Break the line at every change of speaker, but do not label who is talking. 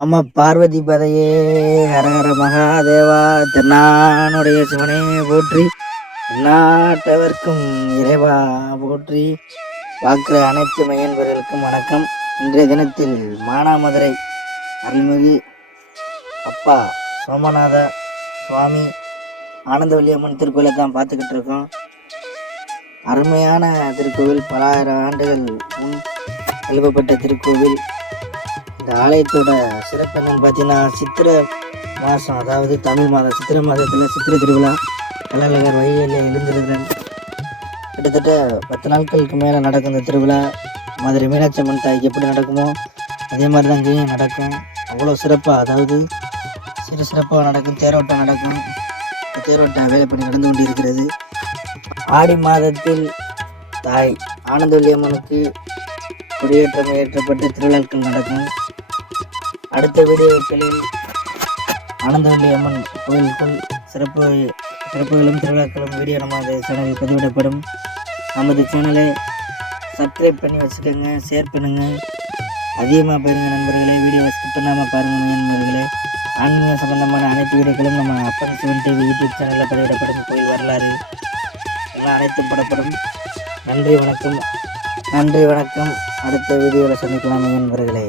அம்மா பார்வதி பதையே ஹரஹர மகாதேவா தென்னானுடைய சிவனே போற்றி நாட்டவர்க்கும் இறைவா போற்றி. பார்க்குற அனைத்து மையன்பர்களுக்கும் வணக்கம். இன்றைய தினத்தில் மானாமதுரை அருள்மிகு அப்பா சோமநாத சுவாமி ஆனந்தவல்லியம்மன் திருக்கோயிலை தான் பார்த்துக்கிட்டு இருக்கோம். அருமையான திருக்கோவில் பல ஆயிரம் ஆண்டுகள் முன் எழுப்பப்பட்ட திருக்கோவில். இந்த ஆலயத்தோட சிறப்பு என்னன்னு பார்த்தீங்கன்னா சித்திரை மாதம் அதாவது தமிழ் மாதம் சித்திரை மாதத்தில் சித்திரை திருவிழா கள்ளழகர் வழியில் எழுந்திருக்கிறேன். கிட்டத்தட்ட பத்து நாட்களுக்கு மேலே நடக்கும் இந்த திருவிழா. மதுரை மீனாட்சி அம்மன் தாய்க்கு எப்படி நடக்குமோ அதே மாதிரி தான் இங்கேயும் நடக்கும். அவ்வளோ சிறப்பாக அதாவது சிறு சிறப்பாக நடக்கும் தேரோட்டம் நடக்கும். தேரோட்டம் தேரோட்ட வேலைப்பணி நடந்து கொண்டு இருக்கிறது ஆடி மாதத்தில் தாய் ஆனந்தவல்லி அம்மனுக்கு கொடியேற்றம் ஏற்றப்பட்டு திருவிழாக்கள் நடக்கும். அடுத்த வீடியோக்களில் ஆனந்தவல்லி அம்மன் கோயிலுக்குள் சிறப்பு சிறப்புகளும் திருவிழாக்களும் வீடியோ நமது சேனலில் பதிவிடப்படும். நமது சேனலை சப்ஸ்கிரைப் பண்ணி வச்சுக்கோங்க ஷேர் பண்ணுங்கள் அதிகமாக பாருங்க நண்பர்களே வீடியோ ஸ்கிப் பண்ணாமல் பாருங்கள் நண்பர்களே. ஆன்மீக சம்பந்தமான அனைத்து வீடியோக்களும் நம்ம அப்பன் சிவன் டிவி யூடியூப் சேனலில் பதிவிடப்படும். கோயில் வரலாறு எல்லாம் அனைத்தும் படப்படும். நன்றி வணக்கம். நன்றி வணக்கம். அடுத்த வீடியோவில் சந்திக்கலாம் நண்பர்களே.